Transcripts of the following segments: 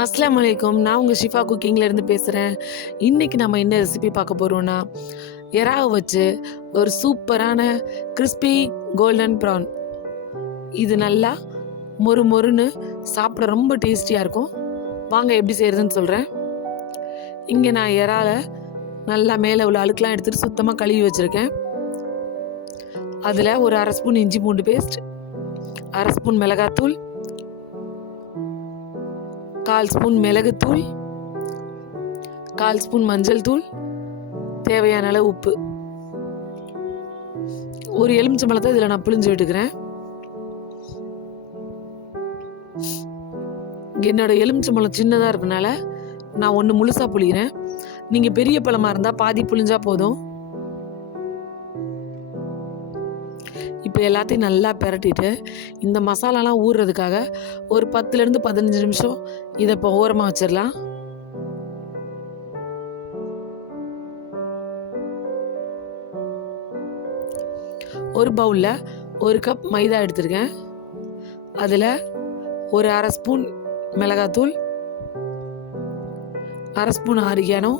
அஸ்ஸலாமு அலைக்கும். நான் உங்கள் ஷிஃபா குக்கிங்லேருந்து பேசுகிறேன். இன்றைக்கி நம்ம என்ன ரெசிபி பார்க்க போகிறோன்னா, எறாவை வச்சு ஒரு சூப்பரான கிறிஸ்பி கோல்டன் ப்ரான். இது நல்லா மொறு மொறுன்னு சாப்பிட ரொம்ப டேஸ்டியாக இருக்கும். வாங்க எப்படி செய்கிறதுன்னு சொல்கிறேன். இங்கே நான் எறாலை நல்லா மேலே உள்ள அழுக்கெலாம் எடுத்துகிட்டு சுத்தமாக கழுவி வச்சுருக்கேன். அதில் ஒரு அரை ஸ்பூன் இஞ்சி பூண்டு பேஸ்ட், அரை ஸ்பூன் மிளகாத்தூள், 1/4 ஸ்பூன் மிளகுத்தூள், 1/4 ஸ்பூன் மஞ்சள் தூள், தேவையான அளவு உப்பு, ஒரு எலுமிச்சம்பழத்தை இதில் நான் பிழிஞ்சு விட்டுக்கிறேன். என்னோட எலுமிச்சம்பழம் சின்னதாக இருக்கனால நான் ஒன்று முழுசாக புளிகிறேன். நீங்கள் பெரிய பழமாக இருந்தால் பாதி புளிஞ்சா போதும். இப்போ எல்லாத்தையும் நல்லா பிரட்டிட்டு இந்த மசாலாலாம் ஊறுறதுக்காக ஒரு 10லேருந்து 15 நிமிஷம் இதை இப்போ ஓரமாக வச்சிடலாம். ஒரு பவுலில் 1 கப் மைதா எடுத்துருக்கேன். அதில் ஒரு அரை ஸ்பூன் மிளகாத்தூள், அரை ஸ்பூன் ஆரிகானோ,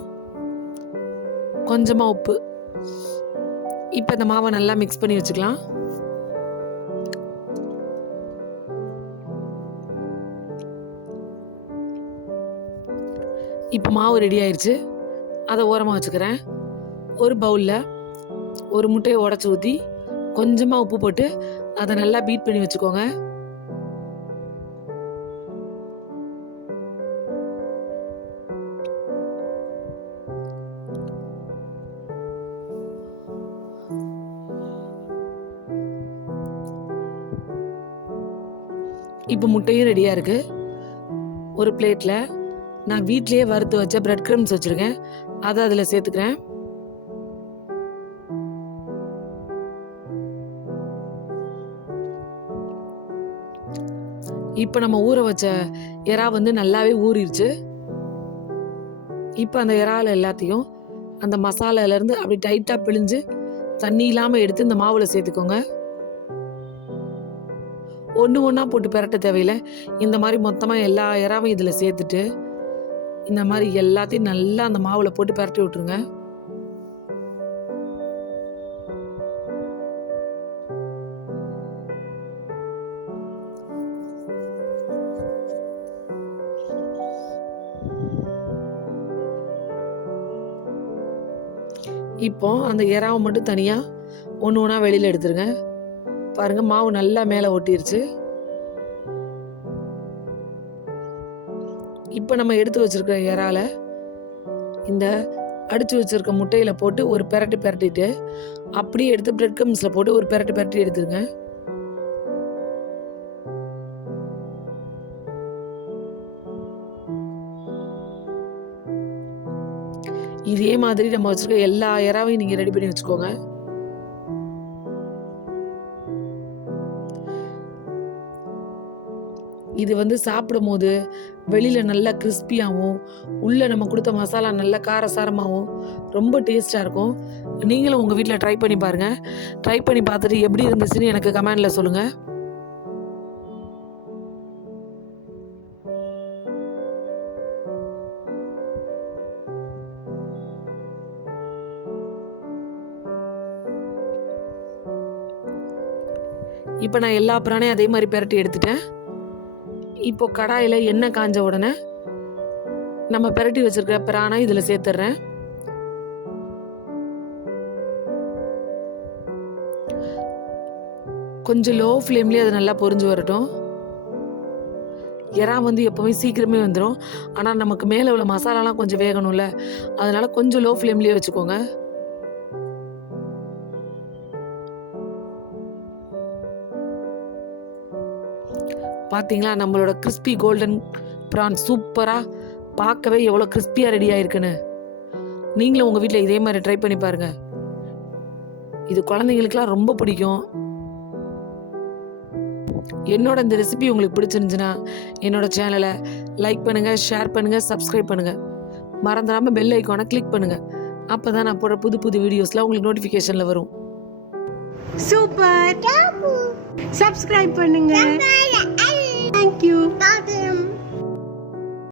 கொஞ்சமாக உப்பு. இப்போ இந்த மாவை நல்லா மிக்ஸ் பண்ணி வச்சுக்கலாம். இப்போ மாவு ரெடி ஆயிடுச்சு. அதை ஓரமாக வச்சுக்கிறேன். ஒரு பவுலில் ஒரு முட்டையை உடச்சி ஊற்றி கொஞ்சமாக உப்பு போட்டு அதை நல்லா பீட் பண்ணி வச்சுக்கோங்க. இப்போ முட்டையும் ரெடியாக இருக்குது. ஒரு பிளேட்டில் நான் வீட்லேயே வறுத்து வச்ச பிரெட் க்ரம்ஸ் வச்சுருக்கேன். அதை அதில் சேர்த்துக்கிறேன். இப்போ நம்ம ஊற வச்ச எறா நல்லாவே ஊறிடுச்சு. இப்போ அந்த எறால எல்லாத்தையும் அந்த மசாலாலேருந்து அப்படி டைட்டாக பிழிஞ்சு தண்ணி இல்லாமல் எடுத்து இந்த மாவில் சேர்த்துக்கோங்க. ஒன்று ஒன்றா போட்டு பிரட்ட தேவையில்லை. இந்த மாதிரி மொத்தமாக எல்லா எறாவையும் இதில் சேர்த்துட்டு இந்த மாதிரி எல்லாத்தையும் நல்லா அந்த மாவில் போட்டு பிரட்டி விட்டுருங்க. இப்போ அந்த எறாவை மட்டும் தனியாக ஒன்று ஒன்றா வெளியில் எடுத்துருங்க. பாருங்கள், மாவு நல்லா மேலே ஒட்டிருச்சு. இப்போ நம்ம எடுத்து வச்சிருக்கிற எறால இந்த அடித்து வச்சிருக்க முட்டையில் போட்டு ஒரு பிரட்டிட்டு அப்படியே எடுத்து பிரெட் க்ரம்ஸில் போட்டு ஒரு பிரட்டி எடுத்துருங்க. இதே மாதிரி நம்ம வச்சிருக்க எல்லா எறாவையும் நீங்கள் ரெடி பண்ணி வச்சுக்கோங்க. இது சாப்பிடும் போது வெளியில் நல்லா கிறிஸ்பியாகவும் உள்ளே நம்ம கொடுத்த மசாலா நல்லா காரசாரமாகவும் ரொம்ப டேஸ்ட்டாக இருக்கும். நீங்களும் உங்கள் வீட்டில் ட்ரை பண்ணி பாருங்கள். ட்ரை பண்ணி பார்த்துட்டு எப்படி இருந்துச்சுன்னு எனக்கு கமெண்டில் சொல்லுங்கள். இப்போ நான் எல்லா பிராணையும் அதே மாதிரி பிரட்டி எடுத்துட்டேன். இப்போ கடாயில் எண்ணெய் காஞ்ச உடனே நம்ம பிரட்டி வச்சிருக்கிற பிரானை இதில் சேர்த்துடுறேன். கொஞ்சம் லோ ஃப்ளேம்லேயே அது நல்லா பொரிஞ்சு வரட்டும். எறா எப்போவுமே சீக்கிரமே வந்துடும். ஆனால் நமக்கு மேலே உள்ள மசாலாலாம் கொஞ்சம் வேகணும்ல, அதனால கொஞ்சம் லோ ஃப்ளேம்லேயே வச்சுக்கோங்க. பார்த்தீங்களா, நம்மளோட கிறிஸ்பி கோல்டன் ப்ரான் சூப்பராக பார்க்கவே எவ்வளோ கிறிஸ்பியாக ரெடி ஆகிருக்குன்னு. நீங்களும் உங்கள் வீட்டில் இதே மாதிரி ட்ரை பண்ணி பாருங்கள். இது குழந்தைங்களுக்குலாம் ரொம்ப பிடிக்கும். என்னோட இந்த ரெசிபி உங்களுக்கு பிடிச்சிருந்துச்சுன்னா என்னோட சேனலை லைக் பண்ணுங்கள், ஷேர் பண்ணுங்கள், சப்ஸ்கிரைப் பண்ணுங்கள். மறந்துடாமல் பெல் ஐக்கானை கிளிக் பண்ணுங்கள். அப்போ தான் நான் போடுற புது புது வீடியோஸ்லாம் உங்களுக்கு நோட்டிஃபிகேஷனில் வரும். சூப்பர், சப்ஸ்கிரைப் பண்ணுங்க.